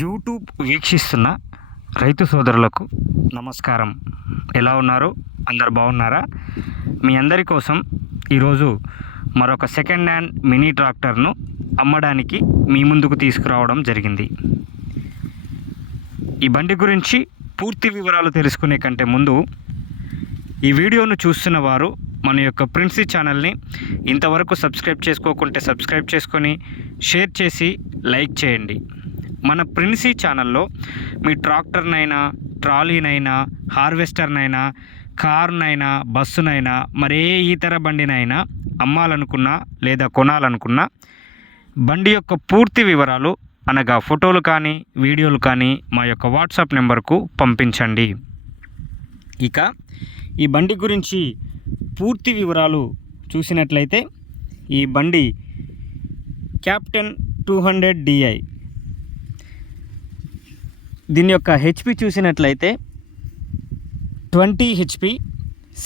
YouTube వీక్షిస్తున్న రైతు సోదరులకు నమస్కారం. ఎలా ఉన్నారు? అందరు బాగున్నారా? మీ అందరి కోసం ఈరోజు మరొక సెకండ్ హ్యాండ్ మినీ ట్రాక్టర్ను అమ్మడానికి మీ ముందుకు తీసుకురావడం జరిగింది. ఈ బండి గురించి పూర్తి వివరాలు తెలుసుకునే కంటే ముందు ఈ వీడియోను చూస్తున్న వారు మన యొక్క ప్రిన్సీ ఛానల్ని ఇంతవరకు సబ్స్క్రైబ్ చేసుకోకుంటే సబ్స్క్రైబ్ చేసుకొని షేర్ చేసి లైక్ చేయండి. మన ప్రిన్సీ ఛానల్లో మీ ట్రాక్టర్నైనా, ట్రాలీనైనా, హార్వెస్టర్నైనా, కార్నైనా, బస్సునైనా, మరే ఇతర బండినైనా అమ్మాలనుకున్నా లేదా కొనాలనుకున్నా బండి యొక్క పూర్తి వివరాలు అనగా ఫోటోలు కానీ వీడియోలు కానీ మా యొక్క వాట్సాప్ నెంబర్కు పంపించండి. ఇక ఈ బండి గురించి పూర్తి వివరాలు చూసినట్లయితే ఈ బండి క్యాప్టెన్ 200 DI. దీని యొక్క హెచ్పి చూసినట్లయితే 20 HP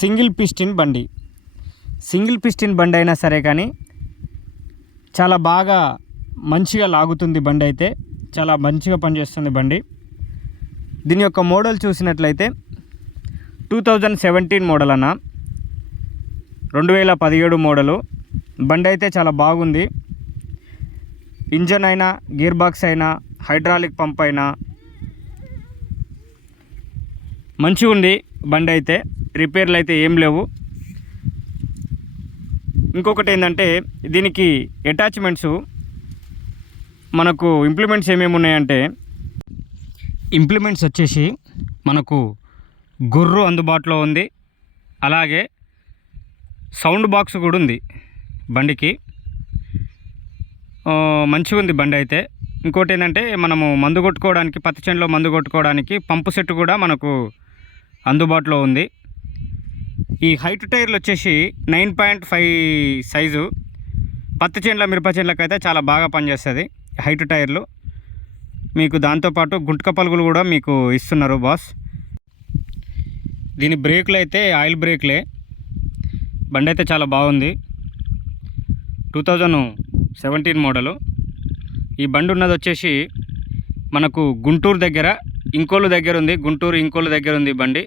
సింగిల్ పిస్టిన్ బండి. సింగిల్ పిస్టిన్ బండి అయినా సరే కానీ చాలా బాగా మంచిగా లాగుతుంది బండి, అయితే చాలా మంచిగా పనిచేస్తుంది బండి. దీని యొక్క మోడల్ చూసినట్లయితే 2017 మోడల్ అన్న, 2017 మోడలు బండి అయితే చాలా బాగుంది. ఇంజన్ అయినా, గేర్ బాక్స్ అయినా, హైడ్రాలిక్ పంప్ అయినా మంచిగా ఉంది బండి అయితే. రిపేర్లు అయితే ఏం లేవు. ఇంకొకటి ఏంటంటే దీనికి అటాచ్మెంట్స్ మనకు ఇంప్లిమెంట్స్ ఏమేమి ఉన్నాయంటే, ఇంప్లిమెంట్స్ వచ్చేసి మనకు గుర్రు అందుబాటులో ఉంది, అలాగే సౌండ్ బాక్స్ కూడా ఉంది బండికి. మంచిగా ఉంది బండి అయితే. ఇంకోటి ఏంటంటే మనము మందు కొట్టుకోవడానికి, పత్తి చేనులో మందు కొట్టుకోవడానికి పంపు సెట్ కూడా మనకు అందుబాటులో ఉంది. ఈ హైట్ టైర్లు వచ్చేసి 9.5 సైజు. పత్తి చేనుల, మిరప చేనులకు అయితే చాలా బాగా పనిచేస్తుంది హైట్ టైర్లు. మీకు దాంతోపాటు గుంటక పలుగులు కూడా మీకు ఇస్తున్నారు బాస్. దీని బ్రేకులు అయితే ఆయిల్ బ్రేక్లే. బండి అయితే చాలా బాగుంది. 2017 మోడలు. ఈ బండి ఉన్నది వచ్చేసి మనకు గుంటూరు దగ్గర, ఇంకోలు దగ్గర ఉంది. గుంటూరు ఇంకోలు దగ్గర ఉంది బండి.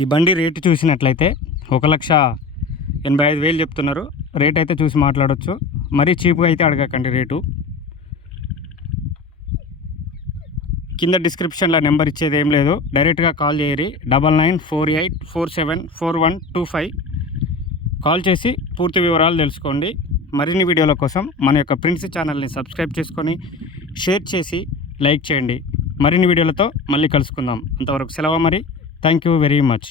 ఈ బండి రేటు చూసినట్లయితే 1,85,000 చెప్తున్నారు. రేట్ అయితే చూసి మాట్లాడవచ్చు. మరీ చీప్గా అయితే అడగకండి రేటు. కింద డిస్క్రిప్షన్లో నెంబర్ ఇచ్చేది ఏం లేదు, డైరెక్ట్గా కాల్ చేయరి. 9948474125 కాల్ చేసి పూర్తి వివరాలు తెలుసుకోండి. మరిన్ని వీడియోల కోసం మన యొక్క ప్రిన్సీ ఛానల్ని సబ్స్క్రైబ్ చేసుకొని షేర్ చేసి లైక్ చేయండి. మరిన్ని వీడియోలతో మళ్ళీ కలుసుకుందాం. అంతవరకు సెలవు మరి. Thank you very much.